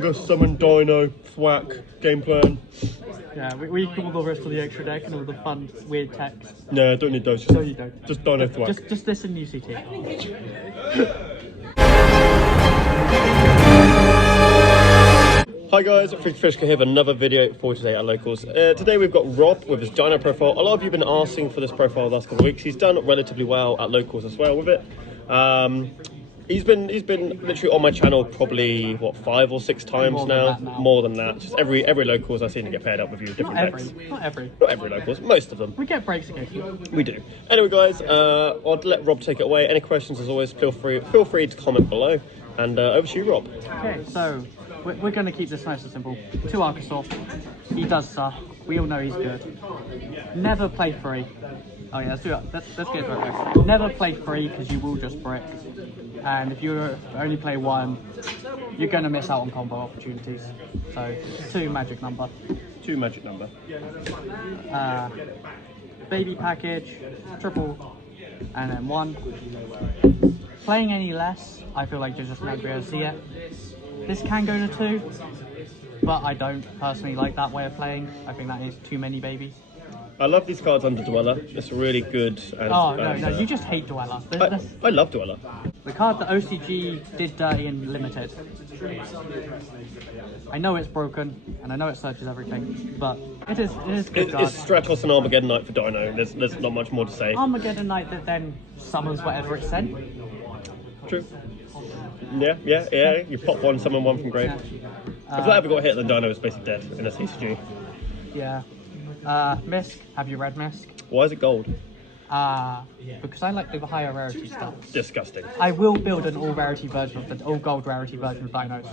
manga, summon dino, thwack, game plan. Yeah, we do all the rest of the extra deck and all the fun, weird text. No, don't need those. No, you don't. Just dino thwack. Just this and UCT. Hi guys, Fishka here with another video for today at Locals. Today we've got Rob with his Dino profile. A lot of you have been asking for this profile the last couple of weeks. He's done relatively well at Locals as well with it. He's been literally on my channel probably what 5 or 6 times now. More than that. Just every Locals I've seen to get paired up with you. Different decks. Not every Locals. Most of them. We get breaks occasionally. We do. Anyway, guys, I'll let Rob take it away. Any questions, as always, feel free to comment below. And over to you, Rob. Okay, so we're going to keep this nice and simple. 2 Archosaur. He does suck. We all know he's good. Never play free. Oh yeah, let's do it. Let's get to it, guys. Never play free because you will just brick. And if you only play 1, you're going to miss out on combo opportunities. So 2 magic number. 2 magic number. Baby package, triple, and then 1. Playing any less, I feel like you're just not going to see it. This can go to 2, but I don't personally like that way of playing. I think that is too many babies. I love these cards under Dweller. It's really good. And, no, you just hate Dweller. I love Dweller. The card that OCG did dirty in Limited. I know it's broken, and I know it searches everything, but it is a good card. It's Stratos and Armageddon Knight for Dino. There's not much more to say. Armageddon Knight that then summons whatever it sent. True. Yeah. You pop 1, summon 1 from grave. Yeah. If that ever got hit, then Dino is basically dead in a CCG. Yeah. Misk. Have you read Misk? Why is it gold? Because I like the higher rarity stuff. Disgusting. I will build an all rarity version of the all gold rarity version of Dinos.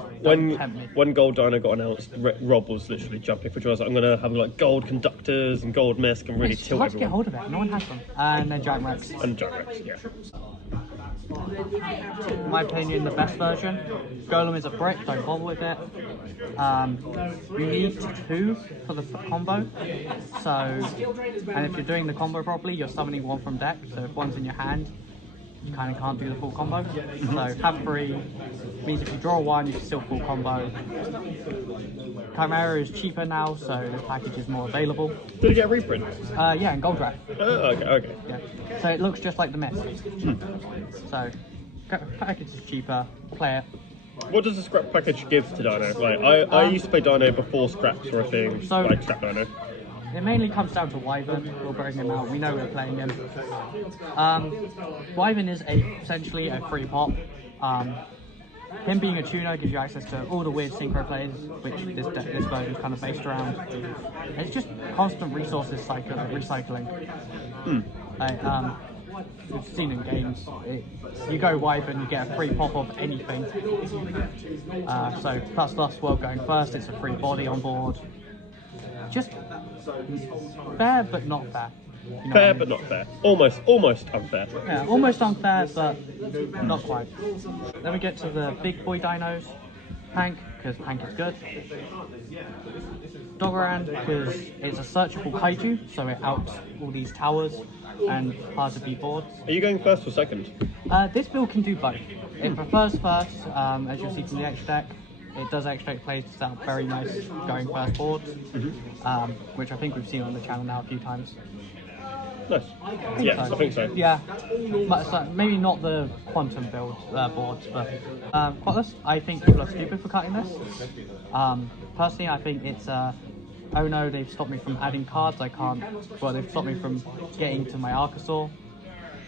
When gold Dino got announced, Rob was literally jumping for joy. I was like, I'm gonna have like gold conductors and gold Misk and really tilt let's everyone. get hold of it. No one has them. And then Giant Rex. And Giant Rex, yeah. In my opinion, the best version. Golem is a brick, don't bother with it. You need 2 for the combo. So, and if you're doing the combo properly, you're summoning 1 from deck. So if 1's in your hand, you kind of can't do the full combo. So have 3 means if you draw 1, you can still full combo. Chimera is cheaper now, so the package is more available. Did it get a reprint? Yeah, and Gold Draft. Okay. Yeah. So it looks just like the Mist. So package is cheaper. Play it. What does the scrap package give to Dino? Like I used to play Dino before scraps were a thing. So like scrap Dino. It mainly comes down to Wyvern. We'll bring him out. We know we're playing him. Wyvern is essentially a free pop. Him being a tuner gives you access to all the weird synchro plays, which this version is kind of based around. It's just constant resources recycling. We've seen in games, you go Wyvern, you get a free pop of anything. So plus World going first, it's a free body on board. Just fair but not fair. You know fair but not fair. Almost unfair. Yeah, almost unfair, but not quite. Then we get to the big boy dinos. Pank, because Pank is good. Dogoran, because it's a searchable kaiju, so it outs all these towers and hard to beat boards. Are you going first or second? This build can do both. It prefers first, as you'll see from the extra deck. It does extra plays out very nice going first boards, which I think we've seen on the channel now a few times. Nice. Yes, I think so. Yeah, but so, maybe not the quantum build boards, but Quatless, I think people are stupid for cutting this. Personally, I think it's oh no, they've stopped me from adding cards. I can't. Well, they've stopped me from getting to my Archosaur.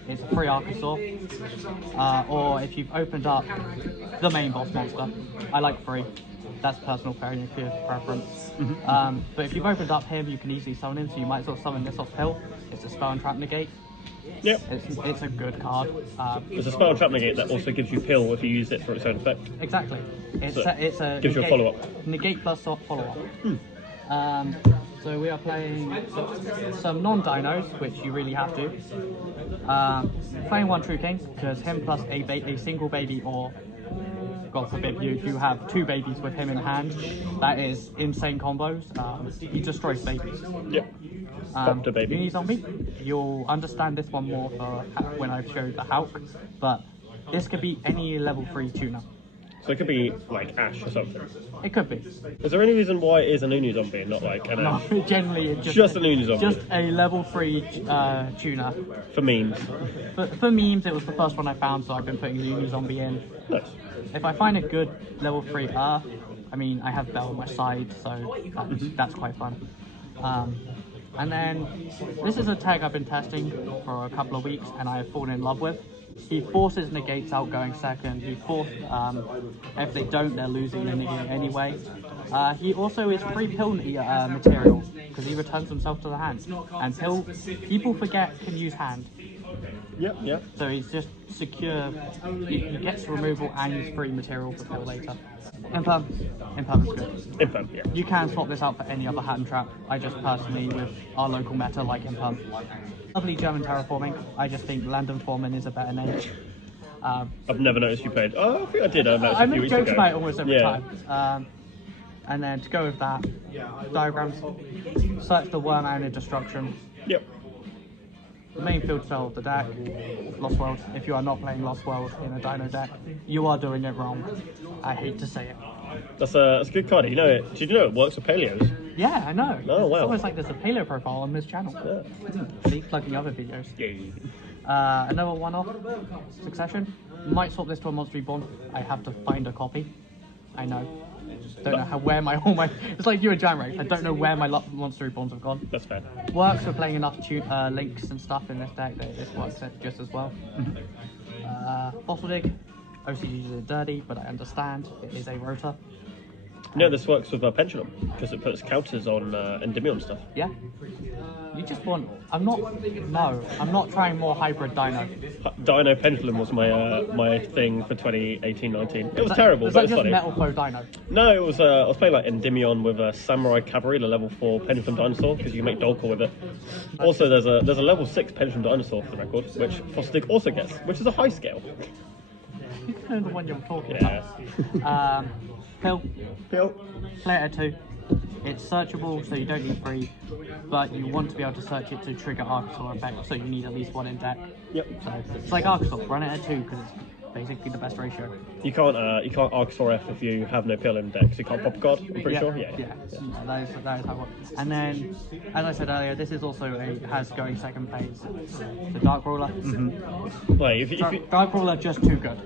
It's a free Archosaur. Or if you've opened up the main boss monster, I like free. That's personal preference. But if you've opened up him, you can easily summon him, so you might as well summon this off pill. It's a spell and trap negate. Yep. It's a good card. It's a spell and trap negate that also gives you pill if you use it for its own effect. Exactly. It's a gives you a follow-up. Negate plus follow-up. So we are playing some non-dinos, which you really have to. Playing 1 True King, because him plus a single baby, or God forbid you have 2 babies with him in hand. That is insane combos. He destroys babies. Yep. Pop the baby. Uni Zombie, you'll understand this one more for when I show the Hulk, but this could be any level 3 tuner. So it could be like Ash or something. It could be. Is there any reason why it is an Uni zombie and not like an No, Ash? generally it's Just an Uni zombie. Just a level 3 tuner. For memes. For memes, it was the first one I found, so I've been putting the Uni zombie in. Nice. If I find a good level 3 Earth, I mean, I have Bell on my side, so that's quite fun. And then, this is a tag I've been testing for a couple of weeks, and I have fallen in love with. He forces negates out going second. If they don't, they're losing the negate anyway. He also is free pill material, because he returns himself to the hand. And people forget can use hand. Yep. So he's just secure. He gets removal and he's free material for pill later. Imperm is good. Imperm, yeah. You can swap this out for any other hat and trap. I just personally, with our local meta, like Imperm. Lovely German terraforming. I just think Landon Foreman is a better name. I've never noticed you played. Oh, I think I did. I make jokes about it almost every time. And then to go with that, diagrams. Search the Worm and Destruction. Yep. The main field spell of the deck, Lost World. If you are not playing Lost World in a Dino deck, you are doing it wrong. I hate to say it. That's a good card. You know it. Did you know it works with paleos? Yeah, I know. Oh, wow. It's almost like there's a paleo profile on this channel. Yeah. See, plugging other videos. Yeah. Another one-off, Succession. Might swap this to a Monster Reborn. I have to find a copy. I know. Don't know where all my. It's like you and Jamrex. I don't know where my Monster Reborns have gone. That's fair. Works for playing enough links and stuff in this deck that this works just as well. Fossil Dig. OCG is dirty, but I understand. It is a rotor. No, this works with Pendulum because it puts counters on Endymion stuff. Yeah. You just want. I'm not trying more hybrid Dino. Dino Pendulum was my thing for 2018-19. It was terrible, Was but that it's just funny. Metal Foe Dino? No, it was. I was playing like Endymion with a Samurai Cavalry, the level 4 Pendulum Dinosaur, because you can make Dolkor with it. Also, there's a level 6 Pendulum Dinosaur for the record, which Fosdick also gets, which is a high scale. You know the one you're talking Yeah. about. Pill. Pill. Play it at 2. It's searchable, so you don't need 3, but you want to be able to search it to trigger Archosaur effect, so you need at least 1 in deck. Yep. So it's like Archosaur, run it at 2 because it's basically the best ratio. You can't Archosaur F if you have no pill in deck, so you can't pop a card, I'm pretty sure. Yeah. That is how it works. And then, as I said earlier, this is also has going second phase. The Dark Ruler. Like, if you, Dark Ruler just too good.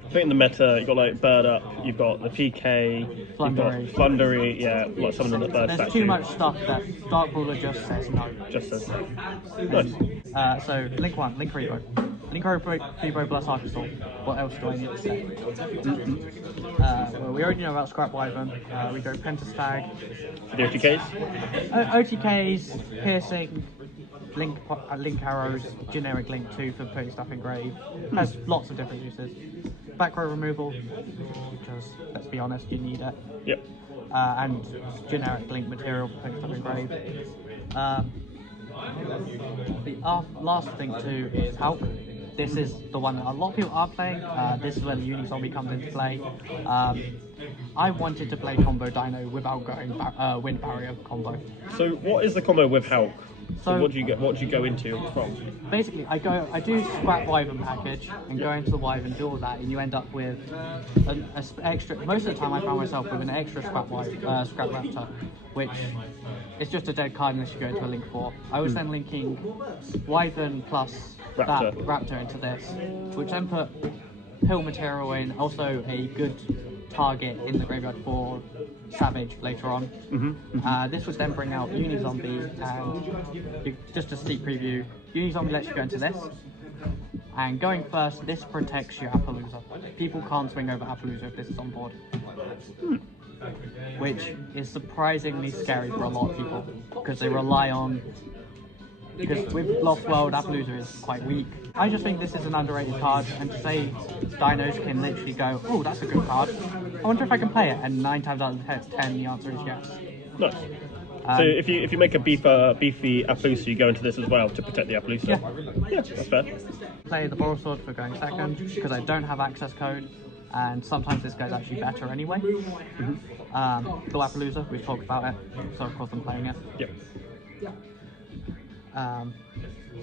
I think in the meta, you've got like Bird Up, you've got the PK, Flundery. you've got Flundery, yeah, like some of the bird There's statue. too much stuff that Dark Ruler just says no. Just says nice. So, Link 1, Link Revo. Link Revo plus Archosaur. What else do I need to say? Well, we already know about Scrap Wyvern. We go Pentastag. For the OTKs? OTKs, Piercing, Link Arrows, generic Link 2 for putting stuff in grave. Has lots of different uses. Back row removal, because let's be honest, you need it. Yep. And generic Link material for putting stuff in grave. The last thing too is Hulk. This is the one that a lot of people are playing. This is where the Uni Zombie comes into play. I wanted to play combo Dino without going Wind Barrier combo. So what is the combo with Hulk? So what do you go into from? Basically, I do Scrap Wyvern package and go into the Wyvern, do all that, and you end up with an extra. Most of the time, I found myself with an extra Scrap Raptor, which is just a dead card unless you go into a Link 4. I was then linking Wyvern plus that Raptor into this, which then put pill material in, also a good target in the graveyard for Savage later on. This would then bring out Uni Zombie, and just a sneak preview, Uni Zombie lets you go into this, and going first, this protects your Appaloosa. People can't swing over Appaloosa if this is on board. Which is surprisingly scary for a lot of people, because they rely on... Because with Lost World, Appaloosa is quite weak. I just think this is an underrated card, and to say Dinos can literally go, oh, that's a good card, I wonder if I can play it, and 9 times out of 10 the answer is yes. Nice. So if you make a beefy Appaloosa, you go into this as well to protect the Appaloosa? Yeah, that's fair. Play the Boral Sword for going second, because I don't have access code, and sometimes this guy's actually better anyway. The Appaloosa, we've talked about it, so of course I'm playing it. Yep.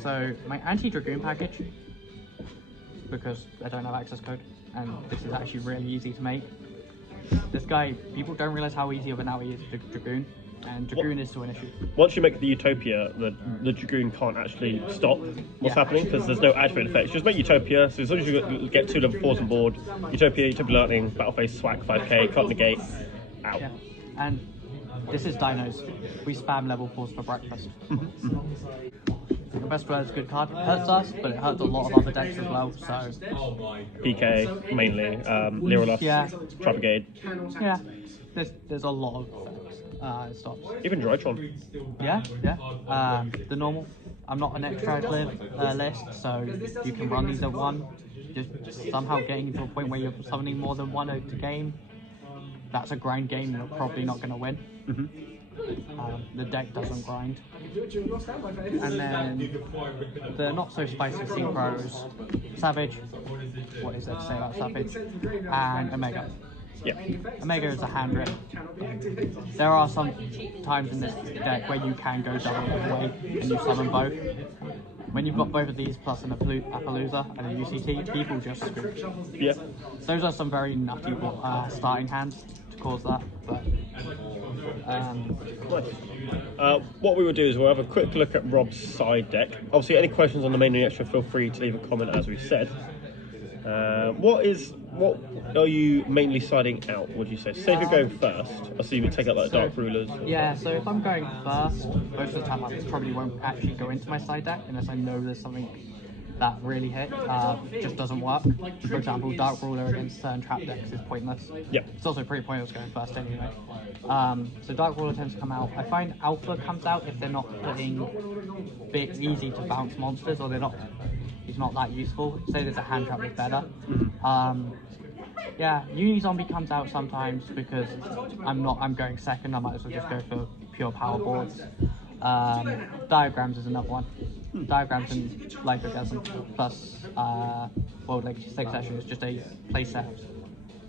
So my anti-Dragoon package, because I don't have access code, and this is actually really easy to make. This guy, people don't realize how easy of an out he is to Dragoon, and Dragoon is still an issue. Once you make the Utopia, the Dragoon can't actually stop what's happening because there's no activate effects. Just make Utopia, so as long as you get 2 level 4s on board, Utopia Lightning, Battle Phase, Swag 5k, can't negate, out. Yeah. And this is Dinos. We spam level 4s for breakfast. The best player is a good card. It hurts us, but it hurts a lot of other decks as well, so... PK, mainly, Lyrilos, Yeah. Trap Brigade. Yeah, there's a lot of effects. It stops. Even Drytron. Yeah. The normal. I'm not an extra list, so you can run these at 1. Just somehow getting to a point where you're summoning more than 1 to game. That's a grind game, you're probably not going to win. The deck doesn't grind. And then the not so spicy synchros, Savage. What is there to say about Savage? And Omega. Yeah. Omega is a hand rip. There are some times in this deck where you can go double away and you summon both. When you've got both of these plus an Appaloosa and a UCT, people just screw. Yeah. Those are some very nutty starting hands to cause that, but what we will do is we'll have a quick look at Rob's side deck. Obviously, any questions on the main and extra, feel free to leave a comment, as we said. What are you mainly siding out, would you say? Say if you're going first, I see you take out like Dark Rulers. Yeah, so if I'm going first, most of the time I probably won't actually go into my side deck unless I know there's something that really just doesn't work. For example, Dark Ruler against certain trap decks is pointless. Yeah. It's also pretty pointless going first anyway. So Dark Ruler tends to come out. I find Alpha comes out if they're not putting big, easy to bounce monsters, or he's not that useful. Say there's a hand trap that's better. Yeah, Uni-Zombie comes out sometimes because I'm going second, I might as well just go for pure power boards. Diagrams is another one. Diagrams and Life Orgasm plus World Legacy Succession is just a playset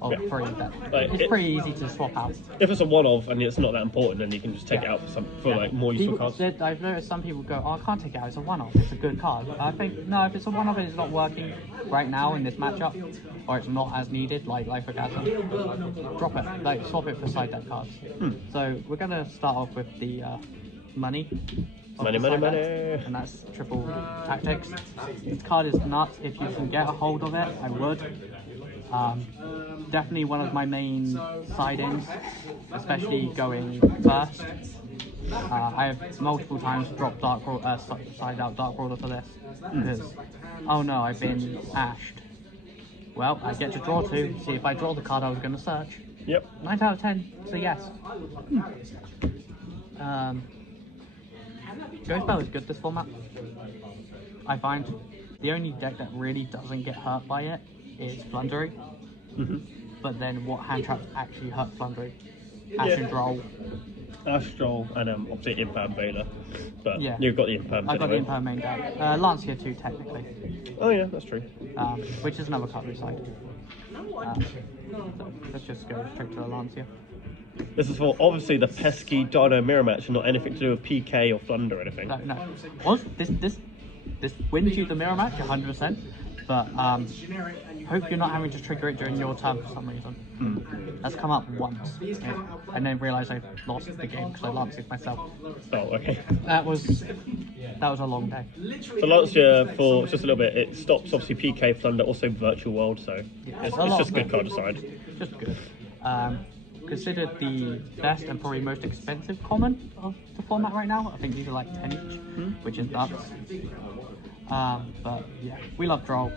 of 3 that it's pretty easy to swap out. If it's a one-off and it's not that important, then you can just take it out for like more useful cards. I've noticed some people go, "Oh, I can't take it out. It's a one-off. It's a good card." I think no, if it's a one-off and it's not working right now in this matchup, or it's not as needed, like Life Orgasm, drop it. Like swap it for side deck cards. So we're gonna start off with the money. Money. And that's triple tactics. This card is nuts. If you can get a hold of it, I would. Definitely one of my main side-ins, especially going first. I have multiple times dropped side out Dark Ruler for this because, oh no, I've been ashed. Well, I get to draw 2. See, if I draw the card I was going to search. Yep. 9 out of 10. So yes. Ghost Bell is good this format. I find the only deck that really doesn't get hurt by it is Flundery. But then what hand traps actually hurt Flundery? Ashendrol. Astral and obviously Imperm Baylor. But yeah. You've got the Imperm. I've got the Imperm main deck. Lancia too, technically. Oh yeah, that's true. Which is another card we side. So let's just go straight to the Lancia. This is for obviously the pesky Dino mirror match and not anything to do with PK or Flunder or anything. No. This wins you the mirror match 100%, but hope you're not having to trigger it during your turn for some reason. That's come up once, and then realised I've lost the game because I lanced myself. Oh, okay. That was a long day. So Lancia, for just a little bit, it stops obviously PK, Flunder, also Virtual World, so it's just a good card aside. Just good. Considered the best and probably most expensive common of the format right now. I think these are like 10 each, which is nuts. But yeah, we love Droll.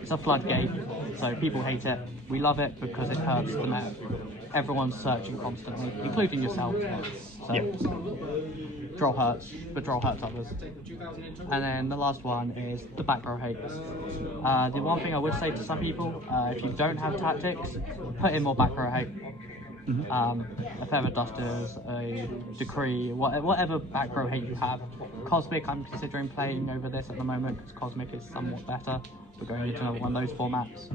It's a floodgate, so people hate it. We love it because it hurts the net. Everyone's searching constantly, including yourself. So Droll hurts, but Droll hurts others. And then the last one is the back row hate. The one thing I would say to some people, if you don't have tactics, put in more back row hate. A Feather Dusters, a Decree, whatever back row hate you have. Cosmic, I'm considering playing over this at the moment because Cosmic is somewhat better. We're going into another one of those formats.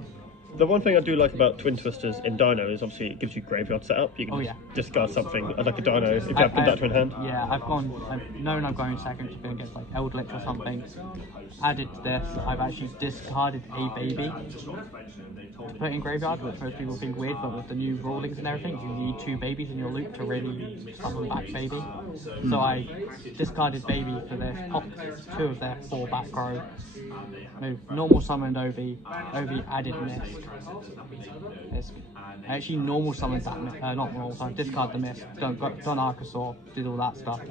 The one thing I do like about Twin Twisters in Dino is obviously it gives you graveyard setup. You can discard something like a Dino if you have put that to in hand. Yeah, I've known I'm going second to go against like Eldritch or something. Added to this, I've actually discarded a baby to put in graveyard, which most people think weird, but with the new rulings and everything, you need 2 babies in your loop to really summon back baby. So I discarded baby for this, popped 2 of their 4 back row, moved normal summoned Obi, added Mist. I actually normal summoned that, not normal summoned, discard the Mist, done Archosaur, did all that stuff.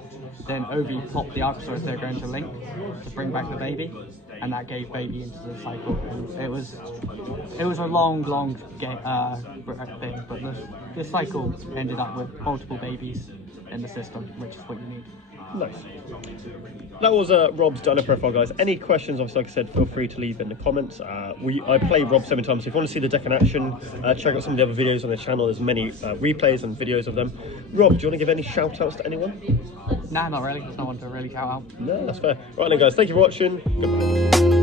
Then Obi popped the Archosaur instead of going to Link to bring back the baby, and that gave baby into the cycle. And it was a long thing, but the cycle ended up with multiple babies in the system, which is what you need. Nice. That was Rob's Dino profile, guys. Any questions, obviously, like I said, feel free to leave in the comments. I play Rob 7 times, so if you want to see the deck in action, check out some of the other videos on the channel. There's many replays and videos of them. Rob, do you want to give any shout outs to anyone? Nah, not really. There's no one to really shout out. No, that's fair. Right then, guys, thank you for watching. Goodbye.